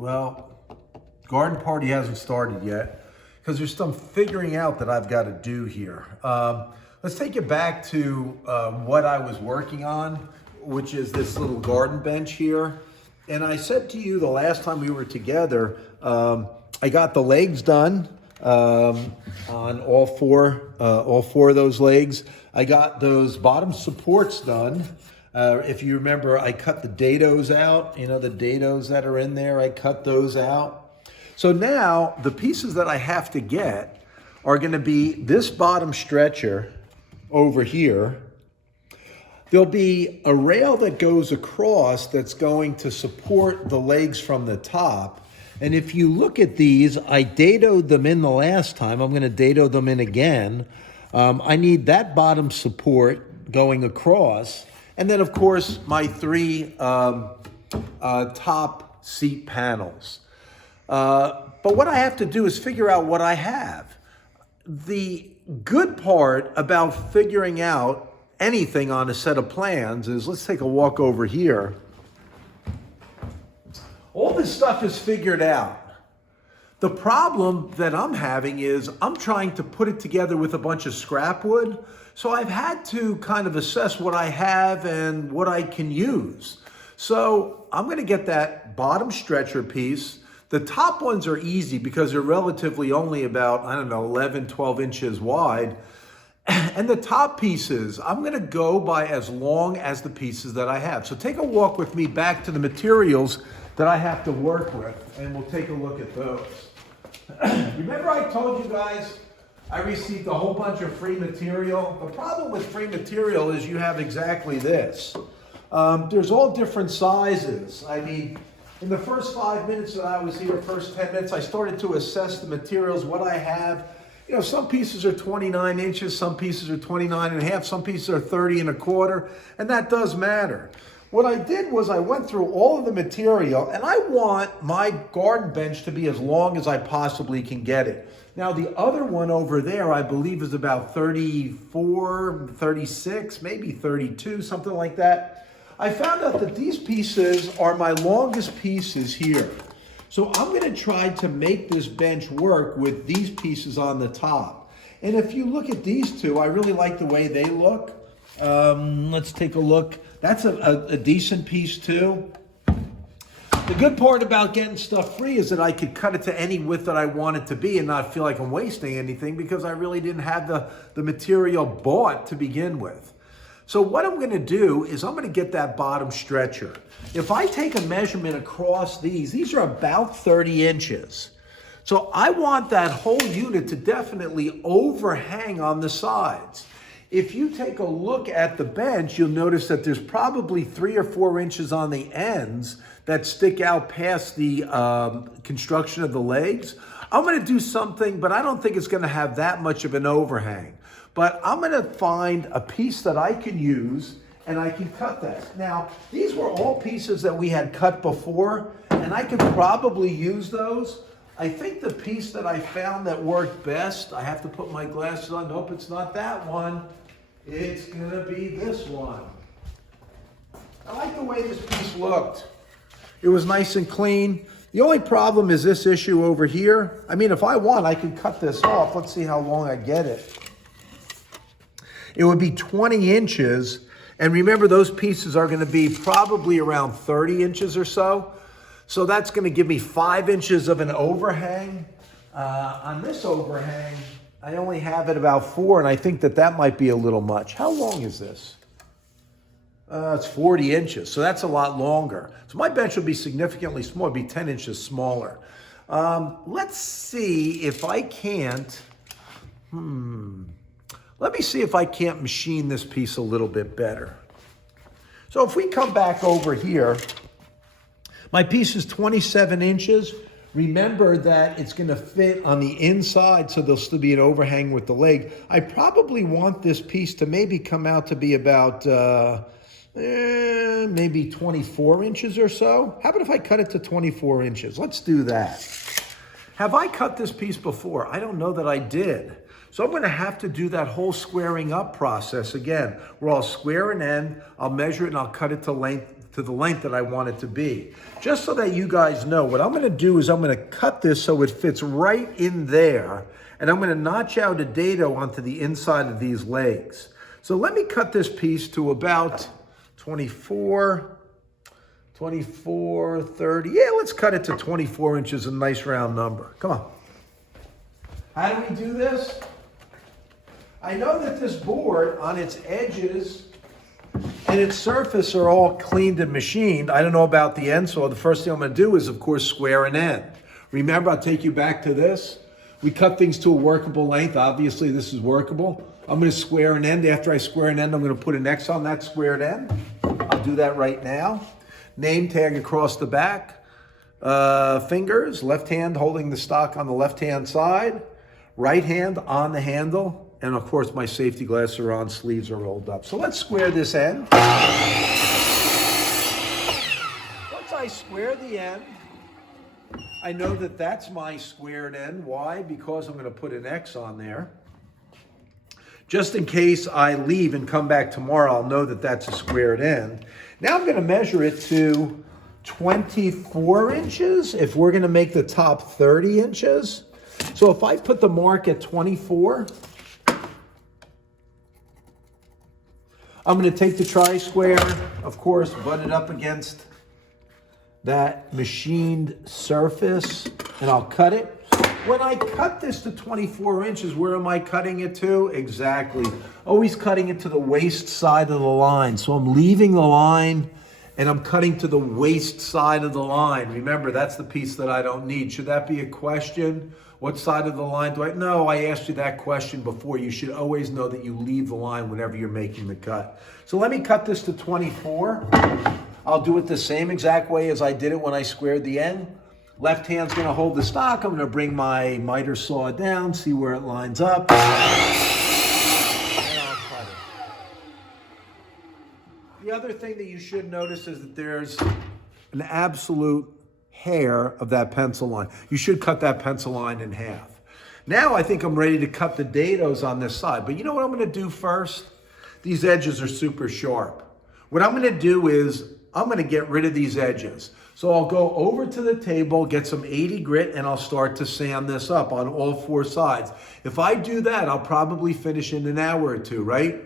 Well, garden party hasn't started yet because there's some figuring out that I've got to do here. Let's take it back to what I was working on, which is this little garden bench here. And I said to you the last time we were together, I got the legs done on all four of those legs. I got those bottom supports done. If you remember, I cut the dados out, you know, the dados that are in there, I cut those out. So now the pieces that I have to get are going to be this bottom stretcher over here. There'll be a rail that goes across that's going to support the legs from the top. And if you look at these, I dadoed them in the last time. I'm going to dado them in again. I need that bottom support going across. And then, of course, my three top seat panels. But what I have to do is figure out what I have. The good part about figuring out anything on a set of plans is, let's take a walk over here. All this stuff is figured out. The problem that I'm having is I'm trying to put it together with a bunch of scrap wood. So I've had to kind of assess what I have and what I can use. So I'm going to get that bottom stretcher piece. The top ones are easy because they're relatively only about, 11, 12 inches wide. And the top pieces, I'm going to go by as long as the pieces that I have. So take a walk with me back to the materials that I have to work with, and we'll take a look at those. Remember I told you guys I received a whole bunch of free material? The problem with free material is you have exactly this. There's all different sizes. I mean, in the first 5 minutes that I was here, first 10 minutes, I started to assess the materials, what I have. You know, some pieces are 29 inches, some pieces are 29 and a half, some pieces are 30 and a quarter, and that does matter. What I did was I went through all of the material, and I want my garden bench to be as long as I possibly can get it. Now, the other one over there, I believe, is about 34, 36, maybe 32, something like that. I found out that these pieces are my longest pieces here. So I'm going to try to make this bench work with these pieces on the top. And if you look at these two, I really like the way they look. Let's take a look. That's a decent piece too. The good part about getting stuff free is that I could cut it to any width that I want it to be and not feel like I'm wasting anything because I really didn't have the material bought to begin with. So what I'm going to do is I'm going to get that bottom stretcher. If I take a measurement across these are about 30 inches. So I want that whole unit to definitely overhang on the sides. If you take a look at the bench, you'll notice that there's probably 3 or 4 inches on the ends that stick out past the construction of the legs. I'm going to do something, but I don't think it's going to have that much of an overhang. But I'm going to find a piece that I can use, and I can cut that. Now, these were all pieces that we had cut before, and I could probably use those. I think the piece that I found that worked best, I have to put my glasses on. Nope, it's not that one. It's going to be this one. I like the way this piece looked. It was nice and clean. The only problem is this issue over here. I mean, if I want, I can cut this off. Let's see how long I get it. It would be 20 inches. And remember, those pieces are going to be probably around 30 inches or so. So that's going to give me 5 inches of an overhang. On this overhang, I only have it about 4, and I think that might be a little much. How long is this? It's 40 inches, so that's a lot longer. So my bench will be significantly smaller, it'll be 10 inches smaller. Let's see if I can't, let me see if I can't machine this piece a little bit better. So if we come back over here, my piece is 27 inches. Remember that it's going to fit on the inside, so there'll still be an overhang with the leg. I probably want this piece to maybe come out to be about maybe 24 inches or so. How about if I cut it to 24 inches? Let's do that. Have I cut this piece before? I don't know that I did. So I'm going to have to do that whole squaring up process again, where I'll square an end, I'll measure it, and I'll cut it to length to the length that I want it to be. Just so that you guys know, what I'm gonna do is I'm gonna cut this so it fits right in there, and I'm gonna notch out a dado onto the inside of these legs. So let me cut this piece to about 24, 30. Yeah, let's cut it to 24 inches, a nice round number. Come on. How do we do this? I know that this board on its edges and its surface are all cleaned and machined. I don't know about the end, so the first thing I'm gonna do is, of course, square an end. Remember, I'll take you back to this. We cut things to a workable length. Obviously, this is workable. I'm gonna square an end. After I square an end, I'm gonna put an X on that squared end. I'll do that right now. Name tag across the back. Fingers, left hand holding the stock on the left-hand side. Right hand on the handle. And of course, my safety glasses are on, sleeves are rolled up. So let's square this end. Once I square the end, I know that that's my squared end. Why? Because I'm gonna put an X on there. Just in case I leave and come back tomorrow, I'll know that that's a squared end. Now I'm gonna measure it to 24 inches if we're gonna make the top 30 inches. So if I put the mark at 24, I'm going to take the tri-square, of course, butt it up against that machined surface, and I'll cut it. When I cut this to 24 inches, where am I cutting it to? Exactly. Always cutting it to the waist side of the line. So I'm leaving the line, and I'm cutting to the waist side of the line. Remember, that's the piece that I don't need. Should that be a question? What side of the line do I? No, I asked you that question before. You should always know that you leave the line whenever you're making the cut. So let me cut this to 24. I'll do it the same exact way as I did it when I squared the end. Left hand's gonna hold the stock. I'm gonna bring my miter saw down, see where it lines up. And I'll cut it. The other thing that you should notice is that there's an absolute hair of that pencil line. You should cut that pencil line in half. Now I think I'm ready to cut the dados on this side. But you know what I'm gonna do first? These edges are super sharp. What I'm gonna do is I'm gonna get rid of these edges. So I'll go over to the table, get some 80 grit, and I'll start to sand this up on all four sides. If I do that, I'll probably finish in an hour or two, right?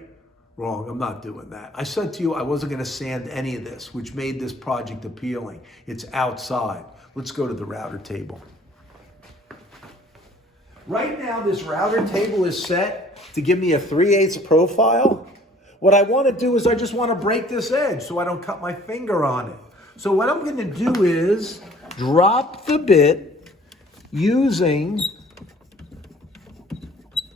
Wrong, I'm not doing that. I said to you I wasn't gonna sand any of this, which made this project appealing. It's outside. Let's go to the router table. Right now, this router table is set to give me a 3/8 profile. What I wanna do is I just wanna break this edge so I don't cut my finger on it. So what I'm gonna do is drop the bit using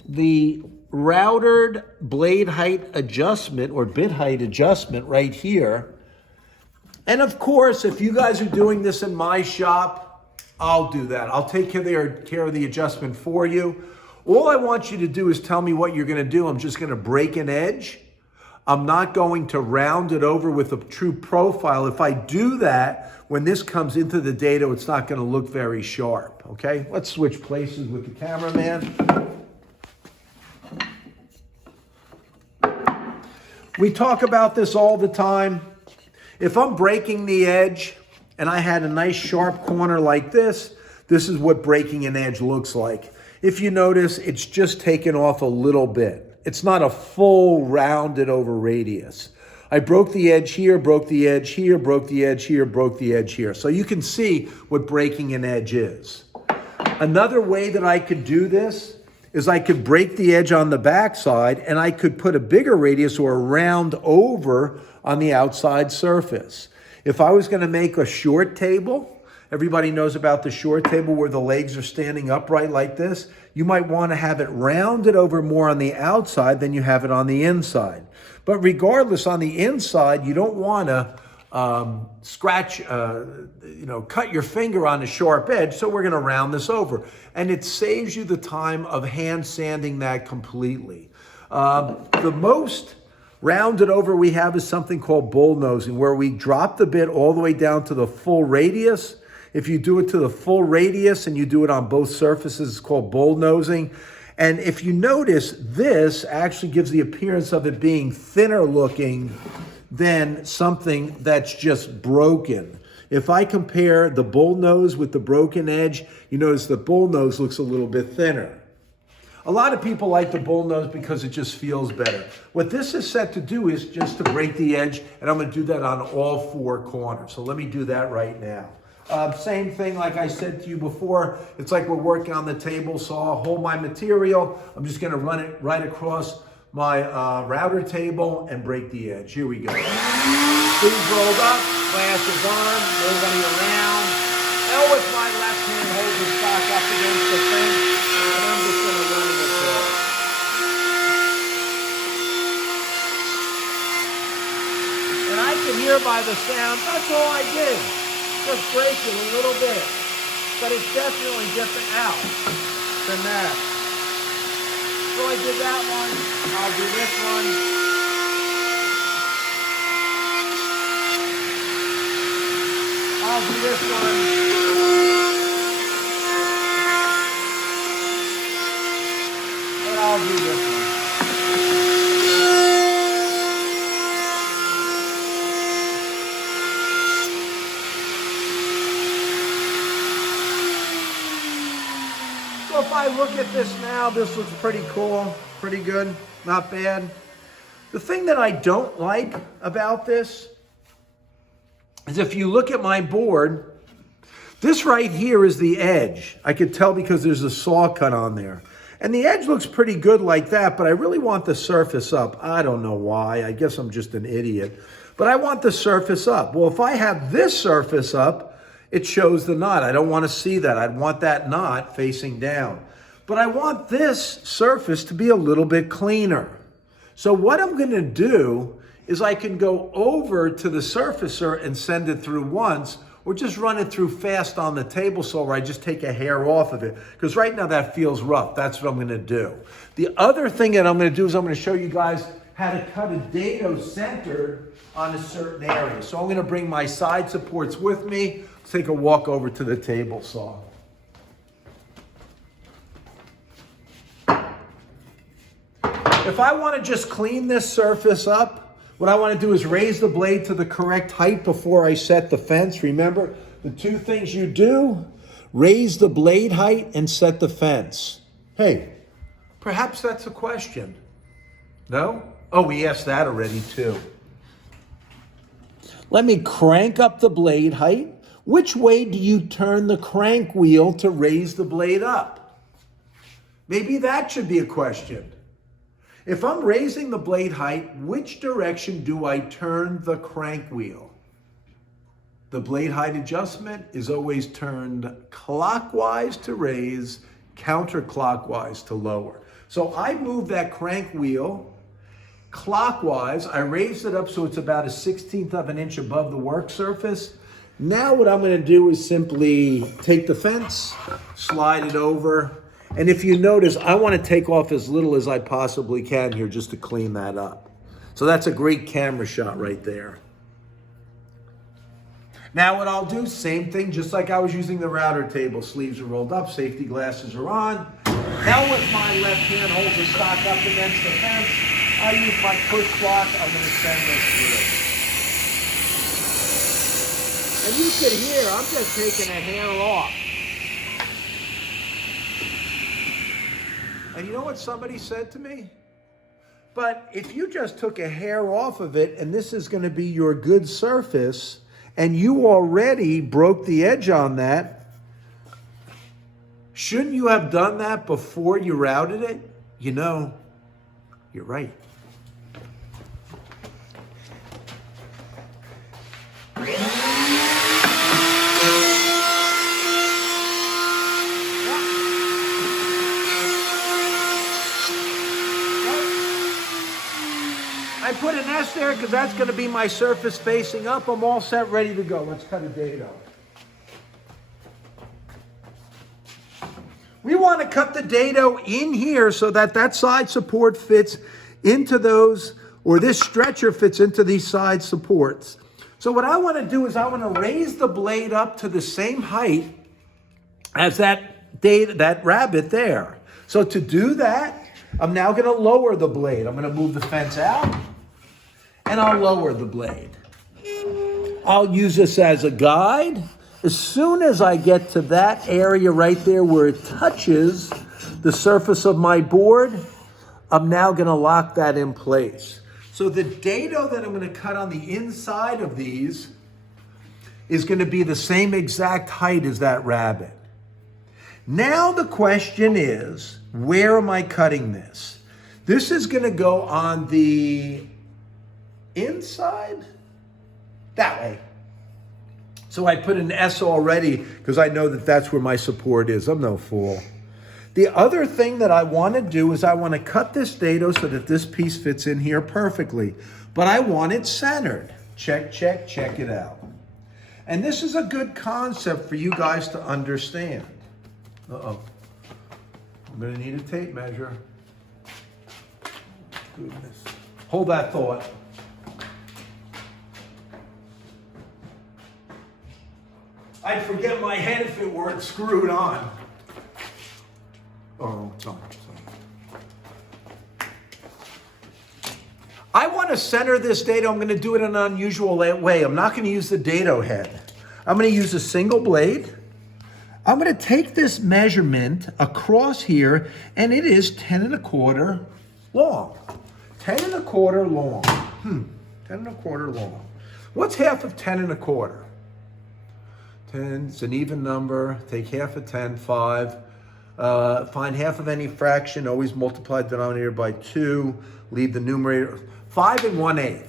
the routered blade height adjustment or bit height adjustment right here. And of course, if you guys are doing this in my shop, I'll do that. I'll take care of the adjustment for you. All I want you to do is tell me what you're gonna do. I'm just gonna break an edge. I'm not going to round it over with a true profile. If I do that, when this comes into the dado, it's not gonna look very sharp, okay? Let's switch places with the cameraman. We talk about this all the time. If I'm breaking the edge and I had a nice sharp corner like this is what breaking an edge looks like. If you notice, it's just taken off a little bit. It's not a full rounded over radius. I broke the edge here, broke the edge here, broke the edge here, broke the edge here. So you can see what breaking an edge is. Another way that I could do this is I could break the edge on the back side and I could put a bigger radius or a round over on the outside surface. If I was gonna make a short table, everybody knows about the short table where the legs are standing upright like this, you might wanna have it rounded over more on the outside than you have it on the inside. But regardless, on the inside, you don't wanna cut your finger on the sharp edge, so we're gonna round this over. And it saves you the time of hand sanding that completely. The most rounded over we have is something called bullnosing, where we drop the bit all the way down to the full radius. If you do it to the full radius and you do it on both surfaces, it's called bullnosing. And if you notice, this actually gives the appearance of it being thinner looking than something that's just broken. If I compare the bull nose with the broken edge, you notice the bull nose looks a little bit thinner. A lot of people like the bull nose because it just feels better. What this is set to do is just to break the edge, and I'm going to do that on all four corners. So let me do that right now. Same thing like I said to you before. It's like we're working on the table saw. Hold my material. I'm just going to run it right across my router table and break the edge. Here we go. Sleeves rolled up, glasses on, nobody around. Now with my left hand hold the stock up against the fence, and I'm just going to run it across. And I can hear by the sound, that's all I did. Just break it a little bit. But it's definitely different out than that. So I did that one. I'll do this one. I'll do this one. And I'll do this one. So if I look at this now, this looks pretty cool, pretty good, not bad. The thing that I don't like about this is if you look at my board, this right here is the edge. I could tell because there's a saw cut on there. And the edge looks pretty good like that, but I really want the surface up. I don't know why. I guess I'm just an idiot. But I want the surface up. Well, if I have this surface up, it shows the knot. I don't want to see that. I'd want that knot facing down. But I want this surface to be a little bit cleaner. So what I'm going to do is I can go over to the surfacer and send it through once, or just run it through fast on the table saw where I just take a hair off of it. Because right now that feels rough. That's what I'm going to do. The other thing that I'm going to do is I'm going to show you guys how to cut a dado centered on a certain area. So I'm going to bring my side supports with me. Let's take a walk over to the table saw. If I want to just clean this surface up, what I want to do is raise the blade to the correct height before I set the fence. Remember, the two things you do, raise the blade height and set the fence. Hey, perhaps that's a question. No? Oh, we asked that already too. Let me crank up the blade height. Which way do you turn the crank wheel to raise the blade up? Maybe that should be a question. If I'm raising the blade height, which direction do I turn the crank wheel? The blade height adjustment is always turned clockwise to raise, counterclockwise to lower. So I move that crank wheel clockwise. I raise it up so it's about 1/16 of an inch above the work surface. Now what I'm going to do is simply take the fence, slide it over, and if you notice, I want to take off as little as I possibly can here just to clean that up. So that's a great camera shot right there. Now what I'll do, same thing, just like I was using the router table. Sleeves are rolled up, safety glasses are on. Now with my left hand hold the stock up against the fence, I use my push block, I'm going to send this through. And you can hear, I'm just taking a hair off. And you know what somebody said to me? But if you just took a hair off of it and this is going to be your good surface and you already broke the edge on that, shouldn't you have done that before you routed it? You know, you're right. I put an S there because that's going to be my surface facing up. I'm all set, ready to go. Let's cut a dado. We want to cut the dado in here so that that side support fits into those, or this stretcher fits into these side supports. So what I want to do is I want to raise the blade up to the same height as that rabbit there. So to do that, I'm now going to lower the blade. I'm going to move the fence out. and I'll lower the blade. I'll use this as a guide. As soon as I get to that area right there where it touches the surface of my board, I'm now going to lock that in place. So the dado that I'm going to cut on the inside of these is going to be the same exact height as that rabbet. Now the question is, where am I cutting this? This is going to go on the inside, that way. So I put an S already because I know that that's where my support is. I'm no fool. The other thing that I want to do is I want to cut this dado so that this piece fits in here perfectly. But I want it centered. Check, check, check it out. And this is a good concept for you guys to understand. Uh-oh. I'm going to need a tape measure. Goodness. Hold that thought. I'd forget my head if it weren't screwed on. Oh, it's on. I want to center this dado. I'm going to do it in an unusual way. I'm not going to use the dado head. I'm going to use a single blade. I'm going to take this measurement across here, and it is 10 1/4 long. 10 1/4 long. 10 1/4 long. What's half of 10 1/4? 10, it's an even number. Take half of 10, 5. Find half of any fraction, always multiply the denominator by 2. Leave the numerator, 5 1/8.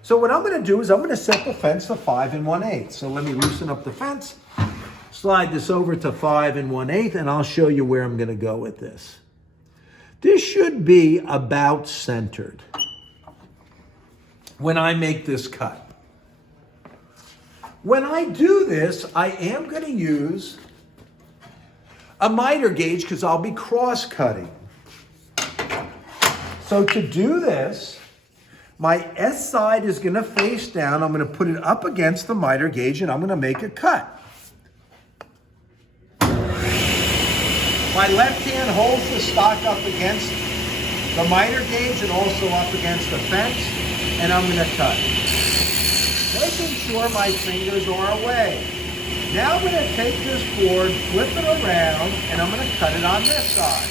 So what I'm going to do is I'm going to set the fence to 5 1/8. So let me loosen up the fence, slide this over to 5 1/8, and I'll show you where I'm going to go with this. This should be about centered when I make this cut. When I do this, I am going to use a miter gauge because I'll be cross-cutting. So to do this, my S side is going to face down. I'm going to put it up against the miter gauge and I'm going to make a cut. My left hand holds the stock up against the miter gauge and also up against the fence, and I'm going to cut. Making sure my fingers are away. Now I'm going to take this board, flip it around, and I'm going to cut it on this side.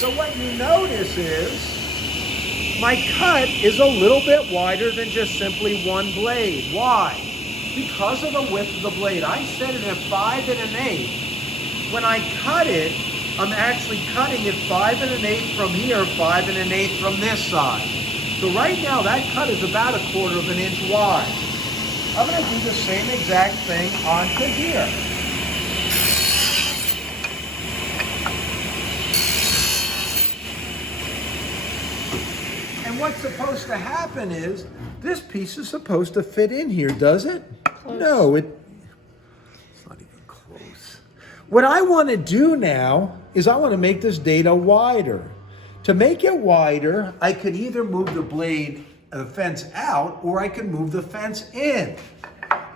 So what you notice is my cut is a little bit wider than just simply one blade. Why? Because of the width of the blade. I set it at 5 1/8. When I cut it, I'm actually cutting it 5 1/8 from here, 5 1/8 from this side. So right now that cut is about 1/4 of an inch wide. I'm going to do the same exact thing onto here. And what's supposed to happen is this piece is supposed to fit in here, does it? Close. No, it's not even close. What I want to do now is I want to make this dado wider. To make it wider, I could either move the blade, the fence out, or I could move the fence in.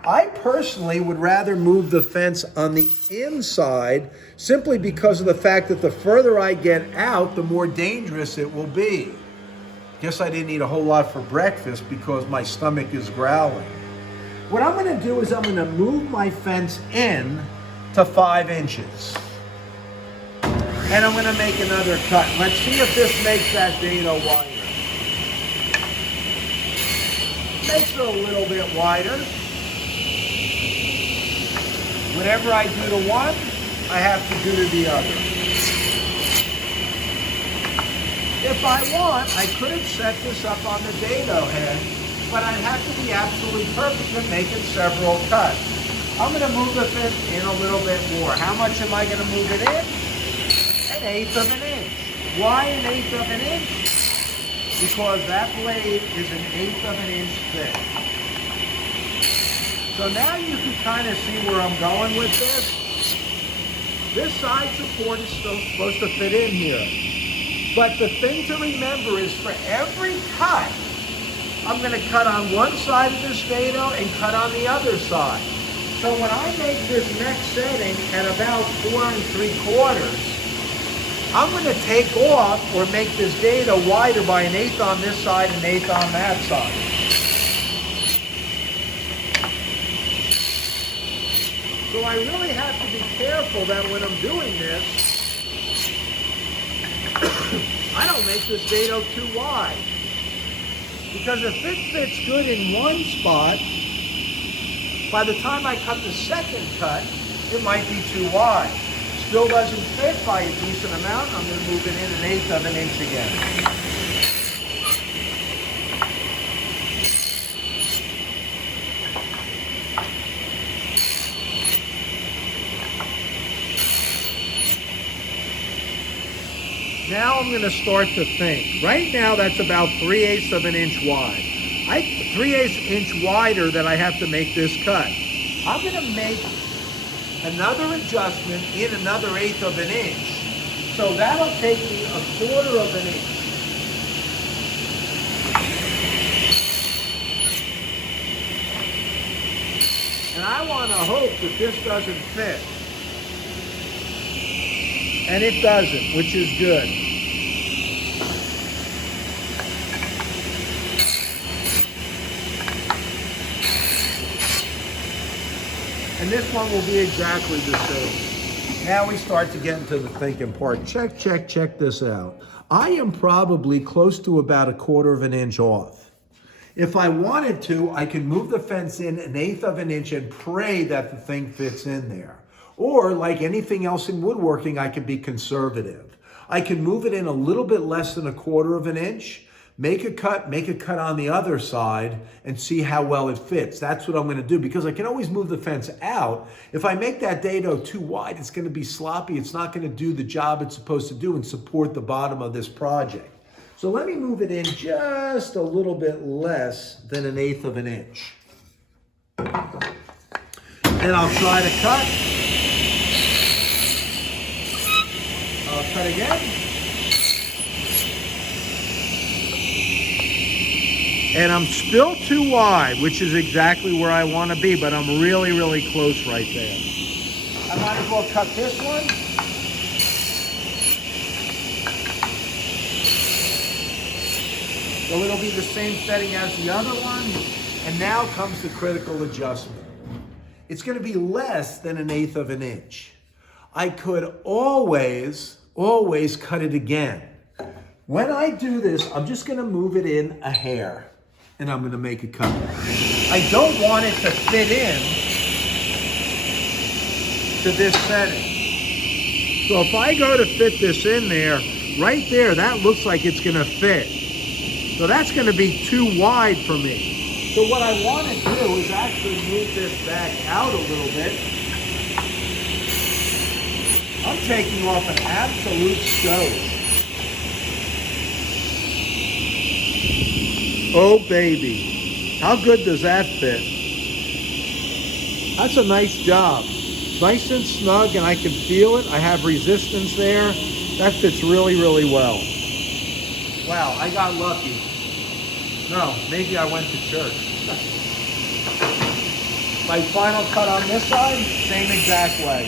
I personally would rather move the fence on the inside simply because of the fact that the further I get out, the more dangerous it will be. Guess I didn't eat a whole lot for breakfast because my stomach is growling. What I'm going to do is I'm going to move my fence in to 5 inches. And I'm going to make another cut. Let's see if this makes that dado wider. Makes it a little bit wider. Whatever I do to one, I have to do to the other. If I want, I could have set this up on the dado head, but I'd have to be absolutely perfect and make it several cuts. I'm going to move the fence in a little bit more. How much am I going to move it in? 1/8 of an inch. Why 1/8 of an inch? Because that blade is 1/8 of an inch thick. So now you can kind of see where I'm going with this. This side support is still supposed to fit in here. But the thing to remember is for every cut, I'm going to cut on one side of this dado and cut on the other side. So when I make this next setting at about 4 3/4, I'm going to take off or make this dado wider by 1/8 on this side and 1/8 on that side. So I really have to be careful that when I'm doing this, I don't make this dado too wide. Because if it fits good in one spot, by the time I cut the second cut, it might be too wide. Still doesn't fit by a decent amount, I'm going to move it in 1/8 of an inch again. Now I'm going to start to think. Right now that's about 3/8 of an inch wide. 3/8 inch wider that I have to make this cut. I'm going to make another adjustment in another 1/8 of an inch. So that'll take me 1/4 of an inch. And I want to hope that this doesn't fit. And it doesn't, which is good. And this one will be exactly the same. Now we start to get into the thinking part. Check this out. I am probably close to about 1/4 of an inch off. If I wanted to, I could move the fence in 1/8 of an inch and pray that the thing fits in there. Or like anything else in woodworking, I could be conservative. I can move it in a little bit less than 1/4 of an inch, make a cut on the other side, and see how well it fits. That's what I'm going to do, because I can always move the fence out. If I make that dado too wide, it's going to be sloppy. It's not going to do the job it's supposed to do and support the bottom of this project. So let me move it in just a little bit less than 1/8 of an inch. And I'll try to cut. I'll cut again. And I'm still too wide, which is exactly where I want to be, but I'm really, really close right there. I might as well cut this one. So it'll be the same setting as the other one. And now comes the critical adjustment. It's going to be less than 1/8 of an inch. I could always cut it again. When I do this, I'm just going to move it in a hair and I'm going to make a cut. I don't want it to fit in to this setting. So if I go to fit this in there, right there, that looks like it's going to fit. So that's going to be too wide for me. So what I want to do is actually move this back out a little bit. I'm taking off an absolute stove. Oh baby, how good does that fit? That's a nice job. Nice and snug, and I can feel it. I have resistance there. That fits really, really well. Wow, I got lucky. No, maybe I went to church. My final cut on this side, same exact way.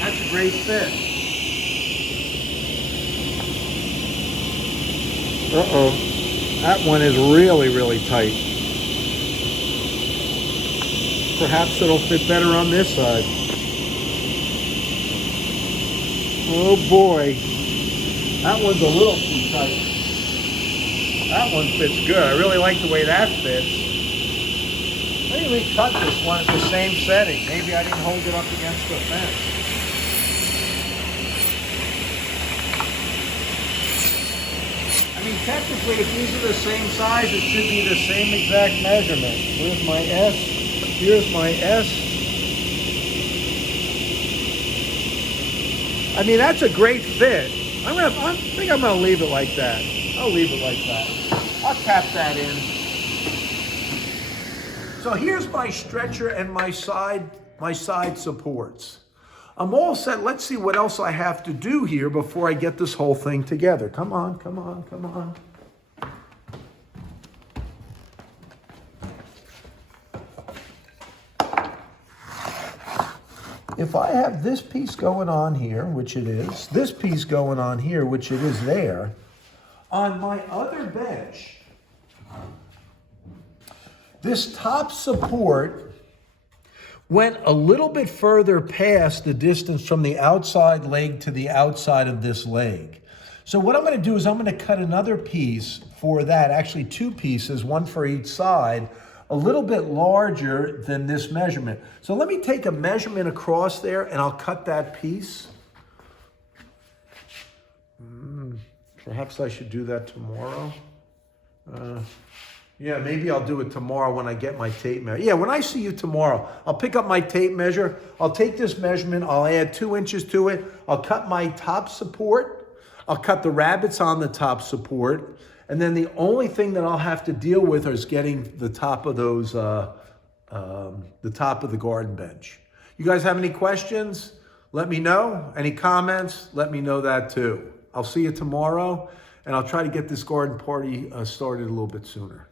That's a great fit. Uh-oh, that one is really, really tight. Perhaps it'll fit better on this side. Oh boy, that one's a little too tight. That one fits good. I really like the way that fits. Maybe we cut this one at the same setting. Maybe I didn't hold it up against the fence. I mean, technically, if these are the same size, it should be the same exact measurement. Here's my S. Here's my S. I mean, that's a great fit. I think I'm gonna leave it like that. I'll leave it like that. I'll tap that in. So here's my stretcher and my side supports. I'm all set. Let's see what else I have to do here before I get this whole thing together. Come on, come on, come on. if I have this piece going on here, which it is, this piece going on here, which it is there, on my other bench, this top support went a little bit further past the distance from the outside leg to the outside of this leg. So what I'm going to do is I'm going to cut another piece for that, actually two pieces, one for each side, a little bit larger than this measurement. So let me take a measurement across there and I'll cut that piece. Perhaps I should do that tomorrow. Yeah, maybe I'll do it tomorrow when I get my tape measure. Yeah, when I see you tomorrow, I'll pick up my tape measure. I'll take this measurement. I'll add 2 inches to it. I'll cut my top support. I'll cut the rabbets on the top support. And then the only thing that I'll have to deal with is getting the top of those, the top of the garden bench. You guys have any questions? Let me know. Any comments? Let me know that too. I'll see you tomorrow, and I'll try to get this garden party started a little bit sooner.